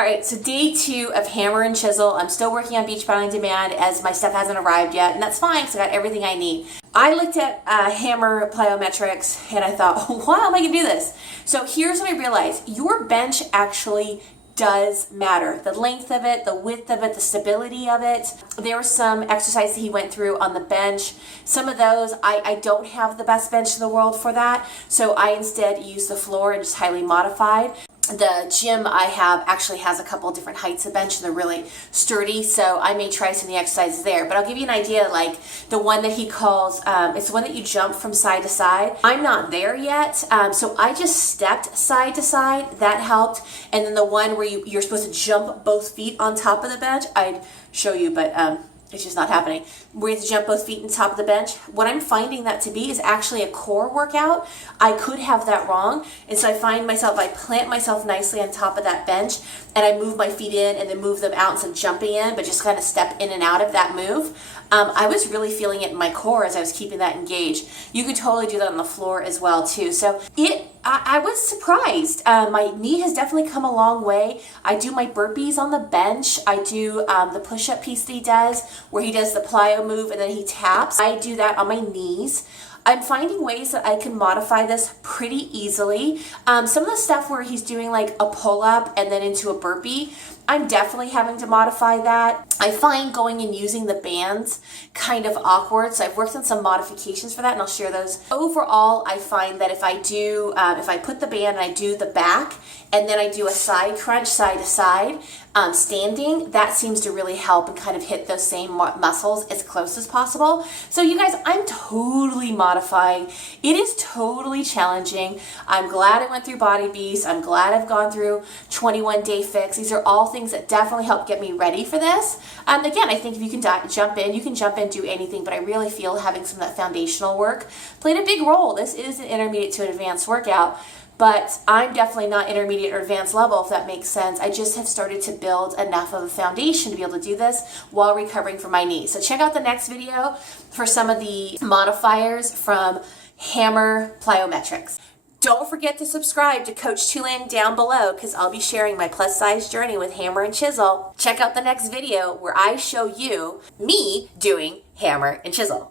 All right, so day 2 of hammer and chisel. I'm still working on Beachbody on Demand as my stuff hasn't arrived yet, and that's fine because I got everything I need. I looked at hammer plyometrics and I thought, oh, wow, am I gonna do this? So here's what I realized. Your bench actually does matter. The length of it, the width of it, the stability of it. There were some exercises he went through on the bench. Some of those, I don't have the best bench in the world for that, so I instead use the floor and just highly modified. The gym I have actually has a couple different heights of bench and they're really sturdy, so I may try some of the exercises there. But I'll give you an idea, like the one that he calls, it's the one that you jump from side to side. I'm not there yet, so I just stepped side to side. That helped. And then the one where you're supposed to jump both feet on top of the bench, I'd show you, but it's just not happening. Where you have to jump both feet on top of the bench. What I'm finding that to be is actually a core workout. I could have that wrong. And so I find myself, I plant myself nicely on top of that bench and I move my feet in and then move them out instead of jumping in, but just kind of step in and out of that move. I was really feeling it in my core as I was keeping that engaged. You could totally do that on the floor as well too. So I was surprised. My knee has definitely come a long way. I do my burpees on the bench. I do the push-up piece that he does where he does the plyo move and then he taps. I do that on my knees. I'm finding ways that I can modify this pretty easily. Some of the stuff where he's doing like a pull-up and then into a burpee, I'm definitely having to modify that. I find going and using the bands kind of awkward, so I've worked on some modifications for that and I'll share those. Overall, I find that if I put the band and I do the back and then I do a side crunch side to side, standing, that seems to really help and kind of hit those same muscles as close as possible. So you guys, I'm totally modifying. It is totally challenging. I'm glad I went through Body Beast. I'm glad I've gone through 21 Day Fix. These are all things that definitely help get me ready for this. Again, I think if you can jump in, you can jump in, do anything, but I really feel having some of that foundational work played a big role. This is an intermediate to an advanced workout, but I'm definitely not intermediate or advanced level, if that makes sense. I just have started to build enough of a foundation to be able to do this while recovering from my knee. So check out the next video for some of the modifiers from hammer plyometrics. Don't forget to subscribe to Coach Tulin down below because I'll be sharing my plus size journey with hammer and chisel. Check out the next video where I show you me doing hammer and chisel.